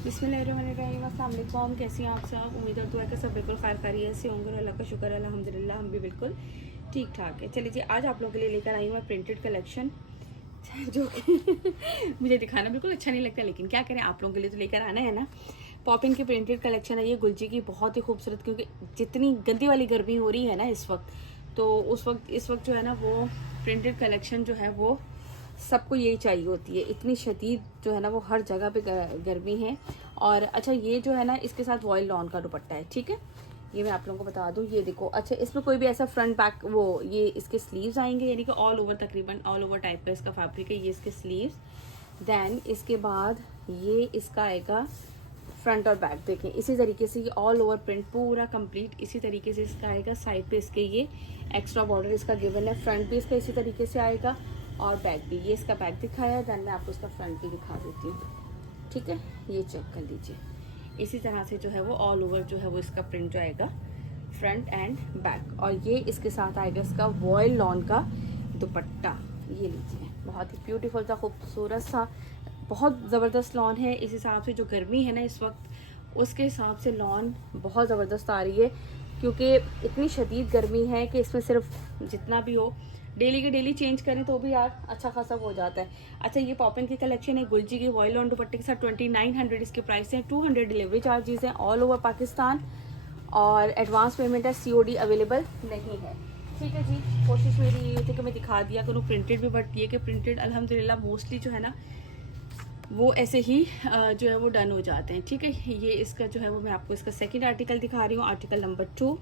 बिस्मिल्लाहिर्रहमानिर्रहीम, अस्सलाम वालेकुम। कैसी हैं आप सब? उम्मीद और दुआ है कि सब बिल्कुल खैर खैरियत से होंगे। अल्लाह का शुक्र है, अल्हम्दुलिल्लाह हम भी बिल्कुल ठीक ठाक है। चलिए जी, आज आप लोगों के लिए लेकर आई हूँ मैं प्रिंटेड कलेक्शन जो कि मुझे दिखाना बिल्कुल अच्छा नहीं लगता, लेकिन क्या करें, आप लोगों के लिए तो लेकर आना है ना। पॉपिन की प्रिंटेड कलेक्शन है ये गुलजी की, बहुत ही खूबसूरत, क्योंकि जितनी गंदी वाली गर्मी हो रही है ना इस वक्त, तो इस वक्त जो है ना वो प्रिंटेड कलेक्शन जो है वो सबको यही चाहिए होती है। इतनी शदीद जो है ना वो हर जगह पे गर्मी है। और अच्छा, ये जो है ना इसके साथ वॉयल लॉन का दुपट्टा है, ठीक है। ये मैं आप लोगों को बता दूं, ये देखो। अच्छा, इसमें कोई भी ऐसा फ्रंट बैक वो ये इसके स्लीव्स आएंगे, यानी कि ऑल ओवर, तकरीबन ऑल ओवर टाइप का इसका फैब्रिक है। ये इसके स्लीव्स, देन इसके बाद ये इसका आएगा फ्रंट और बैक। देखें इसी तरीके से ये ऑल ओवर प्रिंट पूरा कंप्लीट इसी तरीके से इसका आएगा। साइड पे इसके ये एक्स्ट्रा बॉर्डर इसका गिवन है। फ्रंट भी इसका इसी तरीके से आएगा और बैक भी। ये इसका बैक दिखाया है, देन मैं आपको इसका फ्रंट भी दिखा देती हूँ, ठीक है। ये चेक कर लीजिए, इसी तरह से जो है वो ऑल ओवर जो है वो इसका प्रिंट जो आएगा फ्रंट एंड बैक। और ये इसके साथ आएगा इसका वॉयल लॉन का दुपट्टा। ये लीजिए, बहुत ही ब्यूटीफुल सा, खूबसूरत सा, बहुत ज़बरदस्त लॉन है। इस हिसाब से जो गर्मी है ना इस वक्त, उसके हिसाब से लॉन बहुत ज़बरदस्त आ रही है, क्योंकि इतनी शदीद गर्मी है कि इसमें सिर्फ जितना भी हो डेली के डेली चेंज करें तो भी यार अच्छा खासा हो जाता है। अच्छा, ये पॉपिन की कलेक्शन है गुलजी की, वॉयल लॉन दुपट्टे के साथ 2900 इसके प्राइस है। 200 डिलीवरी चार्जेस हैं ऑल ओवर पाकिस्तान, और एडवांस पेमेंट है, COD अवेलेबल नहीं है, ठीक है जी। कोशिश मेरी ये थी कि मैं दिखा दिया करूँ प्रिंटेड भी, बट ये कि प्रिंटेड अल्हम्दुलिल्लाह मोस्टली जो है ना वो ऐसे ही जो है वो डन हो जाते हैं, ठीक है। ये इसका जो है वो मैं आपको इसका सेकंड आर्टिकल दिखा रही हूँ, आर्टिकल नंबर 2।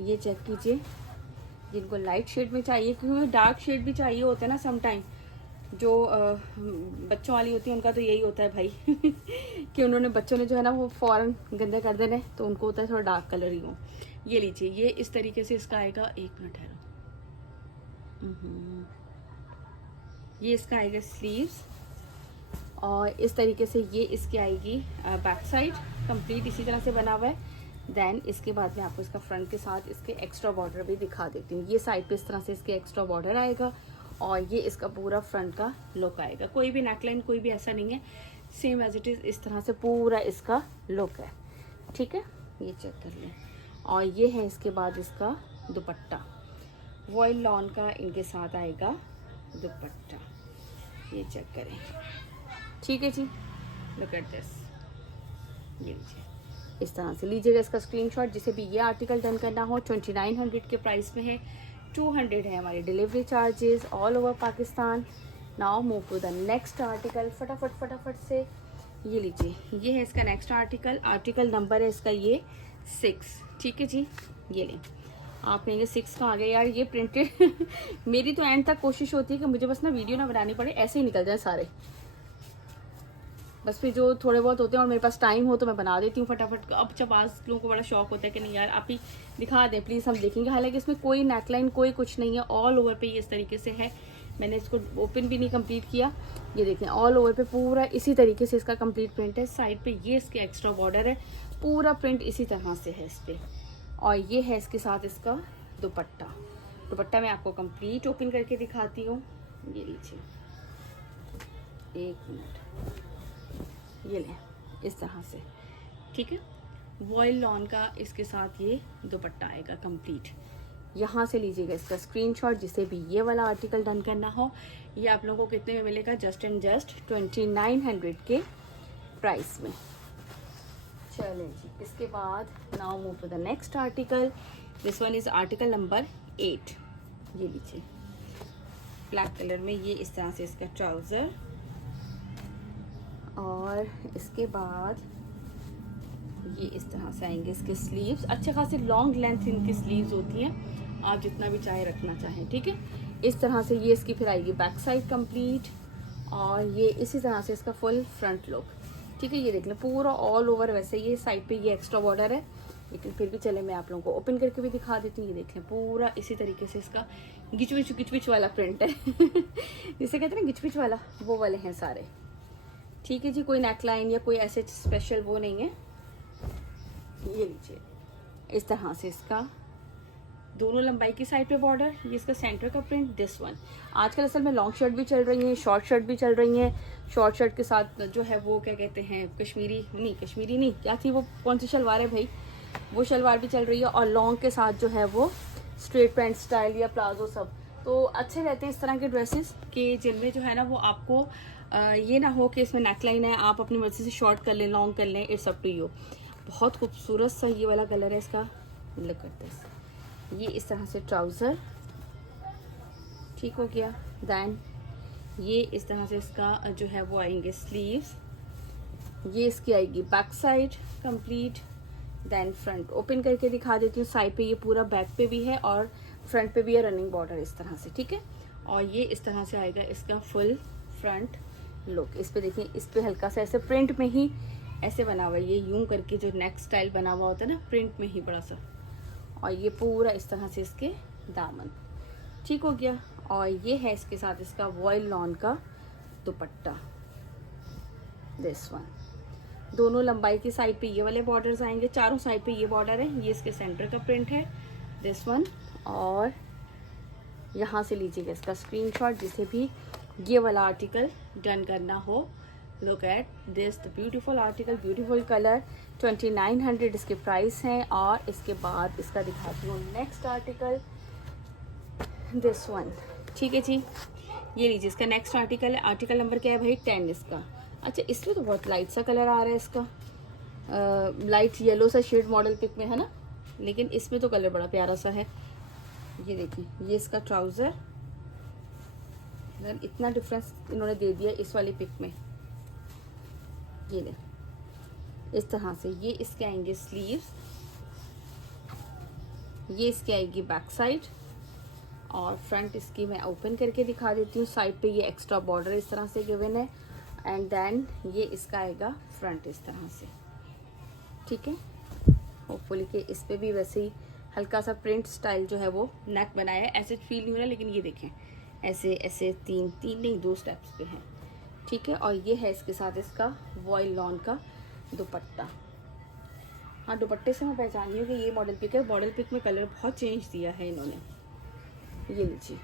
ये चेक कीजिए, जिनको लाइट शेड में चाहिए, क्योंकि डार्क शेड भी चाहिए होता है ना समटाइम, जो बच्चों वाली होती है उनका तो यही होता है भाई कि उन्होंने बच्चों ने जो है ना वो फ़ौरन गंदे कर देने, तो उनको होता है थोड़ा डार्क कलर ही हो। ये लीजिए, ये इस तरीके से इसका आएगा। एक मिनट है, ये इसका आएगा स्लीव्स, और इस तरीके से ये इसकी आएगी बैक साइड, कंप्लीट इसी तरह से बना हुआ है। देन इसके बाद मैं आपको इसका फ्रंट के साथ इसके एक्स्ट्रा बॉर्डर भी दिखा देती हूँ। ये साइड पे इस तरह से इसके एक्स्ट्रा बॉर्डर आएगा, और ये इसका पूरा फ्रंट का लुक आएगा। कोई भी नेकलाइन कोई भी ऐसा नहीं है, सेम एज इट इज़ इस तरह से पूरा इसका लुक है, ठीक है। ये चेक कर लें। और ये है इसके बाद इसका दुपट्टा, वॉयल लॉन का इनके साथ आएगा दुपट्टा। ये चेक करें, ठीक है जी। लुक एट दिस, ये लीजिए, इस तरह से लीजिएगा इसका स्क्रीनशॉट। जिसे भी ये आर्टिकल डन करना हो 2900 के प्राइस में है। 200 है हमारी delivery charges all over Pakistan. Now move to the next article, फटाफट से। ये लीजिए, ये है इसका नेक्स्ट आर्टिकल, आर्टिकल नंबर है इसका ये 6, ठीक है जी। ये लें, आप कहेंगे 6 का आ गया यार ये प्रिंटेड मेरी तो एंड तक कोशिश होती है कि मुझे बस ना वीडियो ना बनानी पड़े, ऐसे ही निकल जाए सारे। बस फिर जो थोड़े बहुत होते हैं और मेरे पास टाइम हो तो मैं बना देती हूँ फटाफट। अब जब आज लोगों को बड़ा शौक होता है कि नहीं यार आप ही दिखा दें प्लीज़, हम देखेंगे। हालांकि इसमें कोई नेकलाइन कोई कुछ नहीं है, ऑल ओवर पे ये इस तरीके से है। मैंने इसको ओपन भी नहीं कंप्लीट किया। ये देखें, ऑल ओवर पे पूरा इसी तरीके से इसका कंप्लीट प्रिंट है। साइड पे ये इसके एक्स्ट्रा बॉर्डर है, पूरा प्रिंट इसी तरह से है इस पर। और ये है इसके साथ इसका दुपट्टा। दुपट्टा मैं आपको कंप्लीट ओपन करके दिखाती हूँ। ये लीजिए, एक मिनट, ये लें इस तरह से, ठीक है। वॉयल लॉन का इसके साथ ये दुपट्टा आएगा कंप्लीट। यहाँ से लीजिएगा इसका स्क्रीनशॉट, जिसे भी ये वाला आर्टिकल डन करना हो। ये आप लोगों को कितने में मिलेगा? जस्ट एंड जस्ट 2900 के प्राइस में। चलें जी, इसके बाद now move to the next article. This one is article number 8। ये लीजिए, ब्लैक कलर में, ये इस तरह से इसका ट्राउज़र, और इसके बाद ये इस तरह से आएंगे इसके स्लीव्स। अच्छे खासे लॉन्ग लेंथ इनकी स्लीव्स होती हैं, आप जितना भी चाहे रखना चाहें, ठीक है। इस तरह से ये इसकी फिर आएगी बैक साइड कंप्लीट, और ये इसी तरह से इसका फुल फ्रंट लुक, ठीक है। ये देख लें पूरा ऑल ओवर। वैसे ये साइड पे ये एक्स्ट्रा बॉर्डर है, लेकिन फिर भी चले मैं आप लोगों को ओपन करके भी दिखा देती हूँ। ये देख लें पूरा इसी तरीके से इसका गिचविच वाला प्रिंट है जिसे कहते हैं ना गिचविच वाला, वो वाले हैं सारे, ठीक है जी। कोई नेकलाइन या कोई ऐसे स्पेशल वो नहीं है। ये लीजिए, इस तरह से इसका दोनों लंबाई की साइड पे बॉर्डर, ये इसका सेंटर का प्रिंट, दिस वन। आजकल असल में लॉन्ग शर्ट भी चल रही हैं, शॉर्ट शर्ट भी चल रही हैं। शॉर्ट शर्ट के साथ जो है वो क्या कहते हैं, कश्मीरी नहीं, क्या थी वो, कौन सी शलवार है भाई, वो शलवार भी चल रही है। और लॉन्ग के साथ जो है वो स्ट्रेट पैंट स्टाइल या प्लाजो, सब तो अच्छे रहते हैं इस तरह के ड्रेसेस कि जिनमें जो है ना वो आपको ये ना हो कि इसमें नेकलाइन है, आप अपनी मर्जी से शॉर्ट कर लें, लॉन्ग कर लें, इट्स अप टू यू। बहुत खूबसूरत सा ये वाला कलर है इसका, लुक एट दिस। ये इस तरह से ट्राउज़र, ठीक हो गया। देन ये इस तरह से इसका जो है वो आएंगे स्लीव्स, ये इसकी आएगी back side complete. Then front open करके दिखा देती हूँ, साइड पे ये पूरा बैक पे भी है और फ्रंट पे भी है रनिंग बॉर्डर इस तरह से, ठीक है। और ये इस तरह से आएगा इसका फुल फ्रंट लुक। इस पे देखिए, इस पे हल्का सा ऐसे प्रिंट में ही ऐसे बना हुआ है, ये यूं करके जो नेक स्टाइल बना हुआ होता है ना, प्रिंट में ही बड़ा सा। और ये पूरा इस तरह से इसके दामन, ठीक हो गया। और ये है इसके साथ इसका वॉयल लॉन का दुपट्टा, दिस वन। दोनों लंबाई की साइड पे ये वाले बॉर्डर्स आएंगे, चारों साइड पे ये बॉर्डर है, ये इसके सेंटर का प्रिंट है, दिस वन। और यहाँ से लीजिएगा इसका स्क्रीनशॉट, जिसे भी ये वाला आर्टिकल डन करना हो। Look at this, the beautiful article, beautiful colour, 2900 इसके प्राइस हैं। और इसके बाद इसका दिखाती हूँ नेक्स्ट आर्टिकल, दिस वन, ठीक है जी। ये लीजिए इसका नेक्स्ट आर्टिकल है, आर्टिकल नंबर क्या है भाई, 10 इसका। अच्छा, इसमें तो बहुत लाइट सा कलर आ रहा है इसका, लाइट येलो सा शेड मॉडल पिक में है ना, लेकिन इसमें तो कलर बड़ा प्यारा सा है। ये देखिए, ये इसका ट्राउज़र, इतना डिफरेंस इन्होंने दे दिया इस वाली पिक में। ये ले इस तरह से, ये इसके आएंगे स्लीव्स, ये इसके आएगी बैक साइड। और फ्रंट इसकी मैं ओपन करके दिखा देती हूँ, साइड पे ये एक्स्ट्रा बॉर्डर इस तरह से गिवन है। एंड देन ये इसका आएगा फ्रंट इस तरह से, ठीक है। होपफुली कि इस पे भी वैसे ही हल्का सा प्रिंट स्टाइल जो है वो नेक बनाया है, ऐसे फील नहीं हो रहा, लेकिन ये देखें ऐसे ऐसे तीन नहीं 2 स्टेप्स पे है, ठीक है। और ये है इसके साथ इसका वॉयल लॉन का दुपट्टा। हाँ, दुपट्टे से मैं पहचान रही हूँ कि ये मॉडल पिक है, मॉडल पिक में कलर बहुत चेंज दिया है इन्होंने। ये लीजिए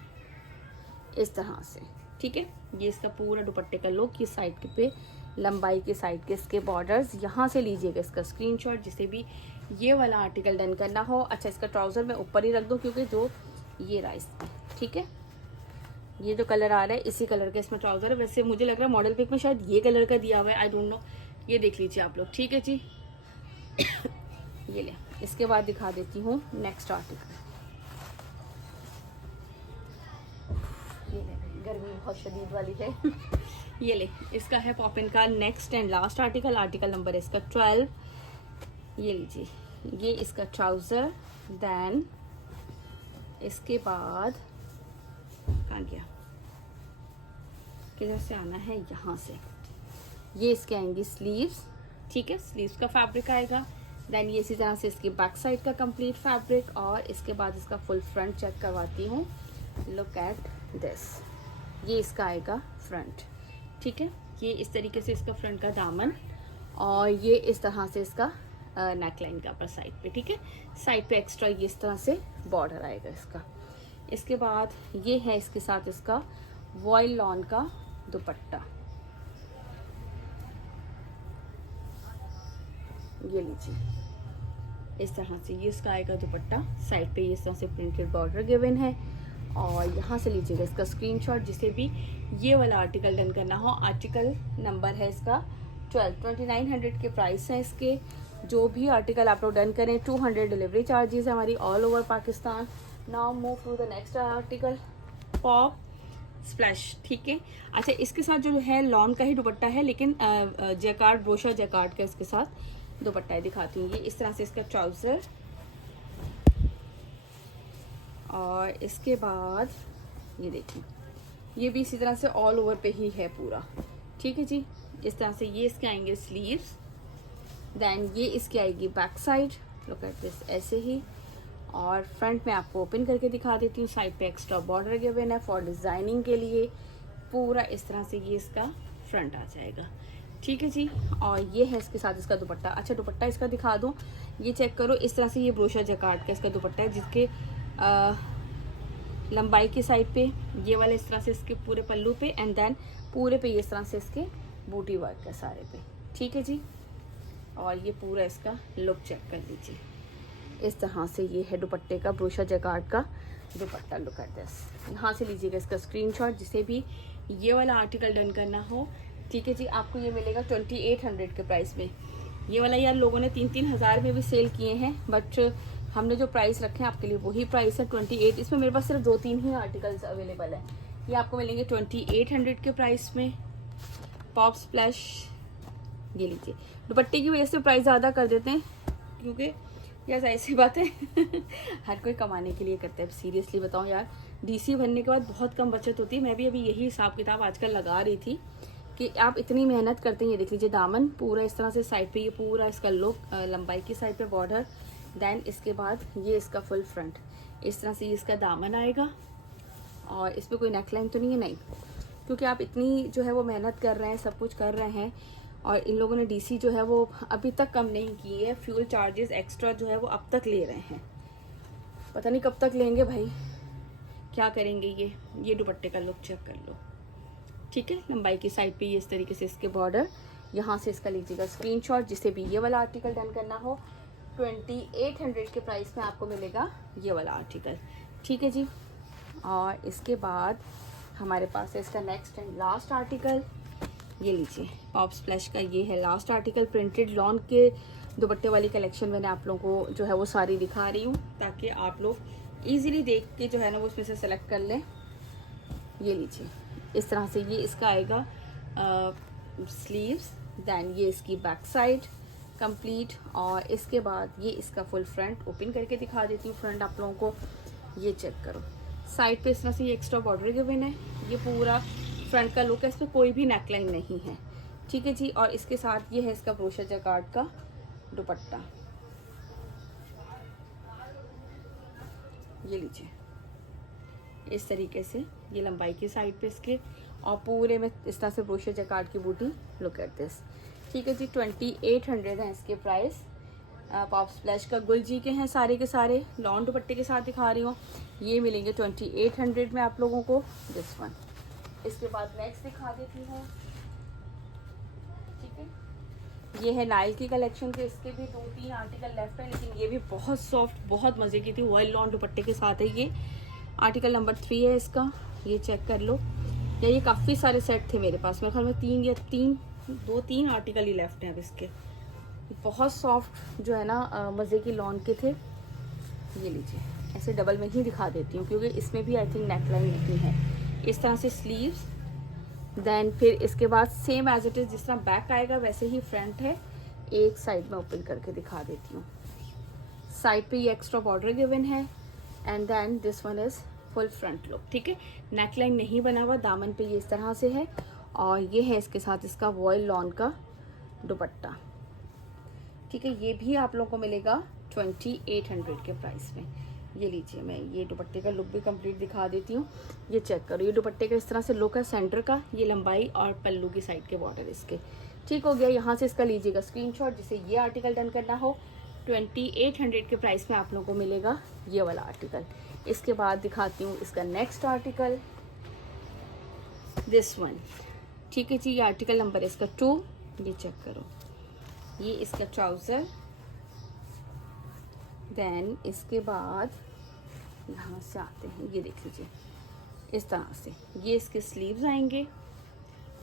इस तरह से, ठीक है। ये इसका पूरा दुपट्टे का लुक, ये साइड पे लंबाई के साइड के इसके बॉर्डर्स। यहाँ से लीजिएगा इसका स्क्रीनशॉट, जिसे भी ये वाला आर्टिकल डन करना हो। अच्छा, इसका ट्राउज़र मैं ऊपर ही रख दूँ क्योंकि जो ये रहा इसमें, ठीक है। ये जो कलर आ रहा है इसी कलर का इसमें ट्राउज़र है। वैसे मुझे लग रहा है मॉडल पिक में शायद ये कलर का दिया हुआ है, आई डोंट नो। ये देख लीजिए आप लोग, ठीक है जी। ये ले, इसके बाद दिखा देती हूँ नेक्स्ट आर्टिकल। ये ले, गर्मी बहुत शदीद वाली है। ये ले, इसका है पॉपिन का next and last article, article number है इसका 12। ये लीजिए, ये इसका ट्राउज़र। देन इसके बाद कहाँ गया, किधर से आना है, यहाँ से। ये इसके आएंगी स्लीव्स, ठीक है, स्लीव्स का फैब्रिक आएगा। देन ये इसी तरह से इसकी बैक साइड का कंप्लीट फैब्रिक। और इसके बाद इसका फुल फ्रंट चेक करवाती हूँ, लुक एट दिस। ये इसका आएगा फ्रंट, ठीक है। ये इस तरीके से इसका फ्रंट का दामन, और ये इस तरह से इसका नेकलाइन का अपर साइड पे, ठीक है। साइड पे एक्स्ट्रा ये इस तरह से बॉर्डर आएगा इसका। इसके बाद ये है इसके साथ इसका वॉयल लॉन का दुपट्टा। ये लीजिए इस तरह से, ये इसका आएगा दुपट्टा। साइड पे ये इस तरह से प्रिंटेड बॉर्डर गिवन है। और यहाँ से लीजिएगा इसका स्क्रीनशॉट, जिसे भी ये वाला आर्टिकल डन करना हो। आर्टिकल नंबर है इसका 12, 2900 के प्राइस हैं इसके। जो भी आर्टिकल आप लोग डन करें, 200 डिलीवरी चार्जेस है हमारी all over Pakistan. Now move to the next article, pop splash, ठीक है। अच्छा, इसके साथ जो है लॉन का ही दुपट्टा है, लेकिन जैकार्ड, ब्रोशा जैकार्ड का इसके साथ दुपट्टा दिखाती हूँ। ये इस तरह से इसका ट्राउज़र। और इसके बाद ये देखिए, ये भी इसी तरह से ऑल ओवर पे ही है पूरा, ठीक है जी। इस तरह से ये इसके आएंगे स्लीव्स। देन ये इसकी आएगी back side, look at this, ऐसे ही। और फ्रंट में आपको ओपन करके दिखा देती हूँ, साइड पे एक्स्ट्रा बॉर्डर गिवन है फॉर डिज़ाइनिंग के लिए। पूरा इस तरह से ये इसका फ्रंट आ जाएगा, ठीक है जी। और ये है इसके साथ इसका दुपट्टा। अच्छा, दुपट्टा इसका दिखा दूँ, ये चेक करो, इस तरह से ये ब्रोशा जैकार्ड का इसका दुपट्टा है, जिसके लंबाई की साइड पे ये वाला इस तरह से इसके पूरे पल्लू पे, एंड देन पूरे पे इस तरह से इसके बूटी वर्क है सारे पे, ठीक है जी। और ये पूरा इसका लुक चेक कर लीजिए, इस तरह से ये है दुपट्टे का, ब्रोशा जैकार्ड का दुपट्टा। Look at this. यहाँ से लीजिएगा इसका स्क्रीनशॉट, जिसे भी ये वाला आर्टिकल डन करना हो, ठीक है जी। आपको ये मिलेगा 2800 के प्राइस में। ये वाला यार लोगों ने 3-3 हज़ार में भी सेल किए हैं, बट हमने जो प्राइस रखे हैं आपके लिए वही प्राइस है 28। इसमें मेरे पास सिर्फ 2-3 ही आर्टिकल्स अवेलेबल है। ये आपको मिलेंगे 2800 के प्राइस में। पॉप स्प्लैश, ये लीजिए। दुपट्टे की वजह से प्राइस ज़्यादा कर देते हैं, क्योंकि यार ऐसी बात है हर कोई कमाने के लिए करता है। सीरियसली बताऊँ यार, डीसी भरने के बाद बहुत कम बचत होती है। मैं भी अभी यही हिसाब किताब आजकल लगा रही थी कि आप इतनी मेहनत करते हैं। ये देख लीजिए, दामन पूरा इस तरह से साइड पे, ये पूरा इसका लुक, लंबाई की साइड पे बॉर्डर, देन इसके बाद ये इसका फुल फ्रंट, इस तरह से ये इसका दामन आएगा। और इस पर कोई नेकलाइन तो नहीं है, नहीं, क्योंकि आप इतनी जो है वो मेहनत कर रहे हैं, सब कुछ कर रहे हैं, और इन लोगों ने डीसी जो है वो अभी तक कम नहीं की है। फ्यूल चार्जेस एक्स्ट्रा जो है वो अब तक ले रहे हैं, पता नहीं कब तक लेंगे भाई, क्या करेंगे। ये दुपट्टे का लुक चेक कर लो, ठीक है। लंबाई की साइड पे ये इस तरीके से इसके बॉर्डर, यहाँ से इसका लीजिएगा स्क्रीनशॉट, जिसे भी ये वाला आर्टिकल डन करना हो। 2800 के प्राइस में आपको मिलेगा ये वाला आर्टिकल, ठीक है जी। और इसके बाद हमारे पास है इसका नेक्स्ट एंड लास्ट आर्टिकल, ये लीजिए। पॉप स्प्लैश का ये है लास्ट आर्टिकल। प्रिंटेड लॉन के दुपट्टे वाली कलेक्शन मैंने आप लोगों को जो है वो सारी दिखा रही हूँ, ताकि आप लोग इजीली देख के जो है ना वो उसमें से सेलेक्ट कर लें। ये लीजिए, इस तरह से ये इसका आएगा स्लीव्स, देन ये इसकी बैक साइड कंप्लीट, और इसके बाद ये इसका फुल फ्रंट। ओपन करके दिखा देती हूँ फ्रंट आप लोगों को, ये चेक करो। साइड पे इस तरह से ये एक्स्ट्रा बॉर्डर गिवन है, ये पूरा फ्रंट का लुक है, इसमें कोई भी नेकलाइन नहीं है, ठीक है जी। और इसके साथ ये है इसका ब्रोशा जैकार्ड का दुपट्टा, ये लीजिए इस तरीके से, ये लंबाई की साइड पे इसके, और पूरे में इस तरह से ब्रोशा जैकार्ड की बूटी। लुक एट दिस, ठीक है जी। 2800 है इसके प्राइस। पॉप स्प्लैश का गुल जी के हैं सारे के सारे, लॉन दुपट्टे के साथ दिखा रही हूँ। ये मिलेंगे 2800 में आप लोगों को, दिस वन। इसके बाद नेक्स्ट दिखा देती हूँ, ठीक है। ये है नाइल की कलेक्शन के, इसके भी 2-3 आर्टिकल लेफ्ट है, लेकिन ये भी बहुत सॉफ्ट, बहुत मज़े की थी। वर्ल्ड लॉन दुपट्टे के साथ है ये। आर्टिकल नंबर 3 है इसका, ये चेक कर लो। या ये काफ़ी सारे सेट थे मेरे पास, मेरे ख्याल में 2-3 आर्टिकल ही लेफ्ट हैं अब इसके। बहुत सॉफ्ट जो है ना मज़े की लॉन के थे। ये लीजिए, ऐसे डबल में ही दिखा देती हूँ, क्योंकि इसमें भी आई थिंक नेकलाइन नहीं है। इस तरह से स्लीव्स, देन फिर इसके बाद सेम एज इट इज़ जिस तरह बैक आएगा वैसे ही फ्रंट है। एक साइड में ओपन करके दिखा देती हूँ। साइड पे ये एक्स्ट्रा बॉर्डर गिवन है, and then this one is full front look, ठीक है। नेकलाइन नहीं बना हुआ, दामन पे ये इस तरह से है, और ये है इसके साथ इसका वॉयल लॉन का दुपट्टा, ठीक है। ये भी आप लोगों को मिलेगा 2800 के प्राइस में। ये लीजिए, मैं ये दुपट्टे का लुक भी कंप्लीट दिखा देती हूँ। ये चेक करो, ये दुपट्टे का इस तरह से लुक है सेंटर का, ये लंबाई और पल्लू की साइड के बॉर्डर इसके, ठीक हो गया। यहाँ से इसका लीजिएगा स्क्रीनशॉट, जिसे ये आर्टिकल डन करना हो। 2800 के प्राइस में आप लोगों को मिलेगा ये वाला आर्टिकल। इसके बाद दिखाती हूँ इसका नेक्स्ट आर्टिकल, दिस वन, ठीक है जी। ये आर्टिकल नंबर इसका 2, ये चेक करो। ये इसका ट्राउज़र, देन इसके बाद यहाँ से आते हैं, ये देख लीजिए इस तरह से ये इसके स्लीव्स आएंगे,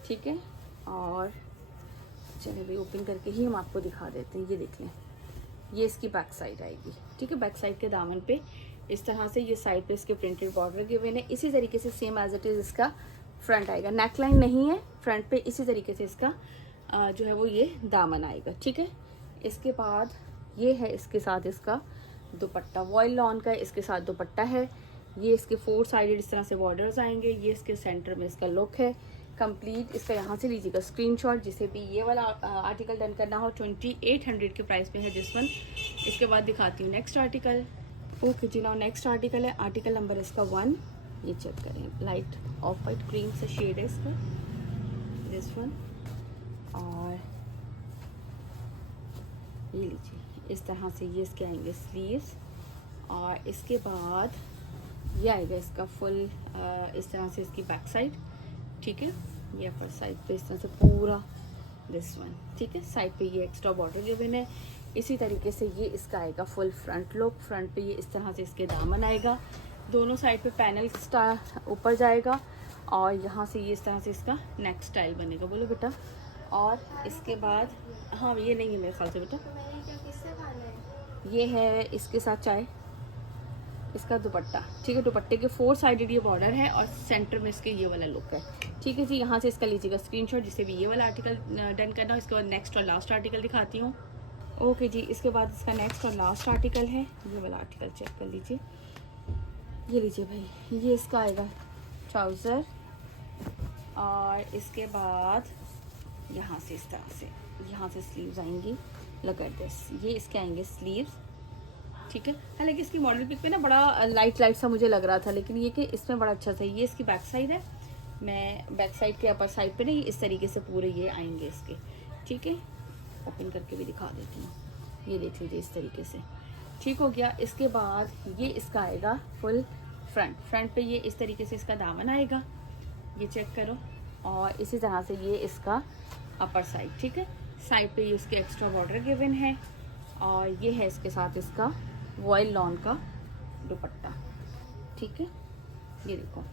ठीक है। और चलिए भाई ओपन करके ही हम आपको दिखा देते हैं। ये देख लें, ये इसकी बैक साइड आएगी, ठीक है। बैक साइड के दामन पे इस तरह से ये साइड पे इसके प्रिंटेड बॉर्डर गिवे हैं। इसी तरीके से सेम एज इट इज़ इसका फ्रंट आएगा, नेकलाइन नहीं है फ्रंट पे, इसी तरीके से इसका जो है वो ये दामन आएगा, ठीक है। इसके बाद ये है इसके साथ इसका दुपट्टा, वॉयल लॉन का इसके साथ दुपट्टा है। ये इसके 4 साइडेड इस तरह से बॉर्डर्स आएंगे। ये इसके सेंटर में इसका लुक है कंप्लीट। इसका यहाँ से लीजिएगा स्क्रीनशॉट, जिसे भी ये वाला आर्टिकल डन करना हो। 2800 के प्राइस में है दिस वन। इसके बाद दिखाती हूँ नेक्स्ट आर्टिकल। ओके जी, नाउ नेक्स्ट आर्टिकल है, आर्टिकल नंबर इसका 1। ये चेक करें, लाइट ऑफ वाइट क्रीम से शेड है इसका, दिस वन। और ये लीजिए इस तरह से ये इसके आएंगे स्लीव्स, और इसके बाद ये आएगा इसका फुल इस तरह से इसकी बैक साइड, ठीक है। ये अपर साइड पे इस तरह से पूरा दिस वन, ठीक है। साइड पे ये एक्स्ट्रा बॉर्डर गिवन है। इसी तरीके से ये इसका आएगा फुल फ्रंट लुक। फ्रंट पे ये इस तरह से इसके दामन आएगा, दोनों साइड पे पैनल ऊपर जाएगा और यहाँ से ये इस तरह से इसका नेक स्टाइल बनेगा। बोलो बेटा। और इसके बाद हाँ ये नहीं है मेरे ख्याल से बेटा, ये है इसके साथ चाय इसका दुपट्टा, ठीक है। दुपट्टे के 4 साइडेड ये बॉर्डर है और सेंटर में इसके ये वाला लुक है, ठीक है जी। यहाँ से इसका लीजिएगा स्क्रीनशॉट, जिससे भी ये वाला आर्टिकल डन करना हो। इसके बाद नेक्स्ट और लास्ट आर्टिकल दिखाती हूँ। ओके जी, इसके बाद इसका नेक्स्ट और लास्ट आर्टिकल है ये वाला आर्टिकल, चेक कर लीजिए। ये लीजिए भाई, ये इसका आएगा ट्राउज़र और इसके बाद यहाँ से इस तरह से यहाँ से स्लीव्स आएंगी, लुक एट दिस। ये इसके आएंगे स्लीव्स, ठीक है। हालांकि इसकी मॉडल पिक पे ना बड़ा लाइट सा मुझे लग रहा था, लेकिन ये कि इसमें बड़ा अच्छा था। ये इसकी बैक साइड है। मैं बैक साइड के अपर साइड पे ना ये इस तरीके से पूरे ये आएंगे इसके, ठीक है। ओपन करके भी दिखा देती हूँ, ये देख लीजिए इस तरीके से, ठीक हो गया। इसके बाद ये इसका आएगा फुल फ्रंट पे ये इस तरीके से इसका दामन आएगा, ये चेक करो। और इसी तरह से ये इसका अपर साइड, ठीक है। साइड पे ये उसके एक्स्ट्रा बॉर्डर गिवन है और ये है इसके साथ इसका वॉयल लॉन का दुपट्टा, ठीक है। ये देखो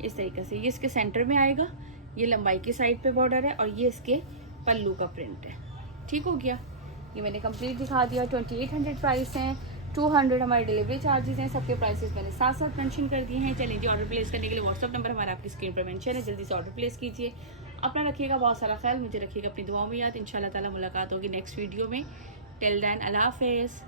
इस तरीके से ये इसके सेंटर में आएगा, ये लंबाई की साइड पे बॉर्डर है और ये इसके पल्लू का प्रिंट है, ठीक हो गया। ये मैंने कंप्लीट दिखा दिया। 2800 प्राइस हैं, 200 हमारे डिलीवरी चार्जेस हैं। सबके प्राइसेस मैंने साथ साथ मेंशन कर दिए हैं। चलिए जी, ऑर्डर प्लेस करने के लिए व्हाट्सअप नंबर हमारा आपकी स्क्रीन पर मेंशन है, जल्दी से ऑर्डर प्लेस कीजिए। अपना रखिएगा बहुत सारा ख्याल, मुझे रखिएगा अपनी दुआओं में याद। इंशाल्लाह ताला मुलाकात होगी नेक्स्ट वीडियो में। टिल देन अल्लाह हाफिज़।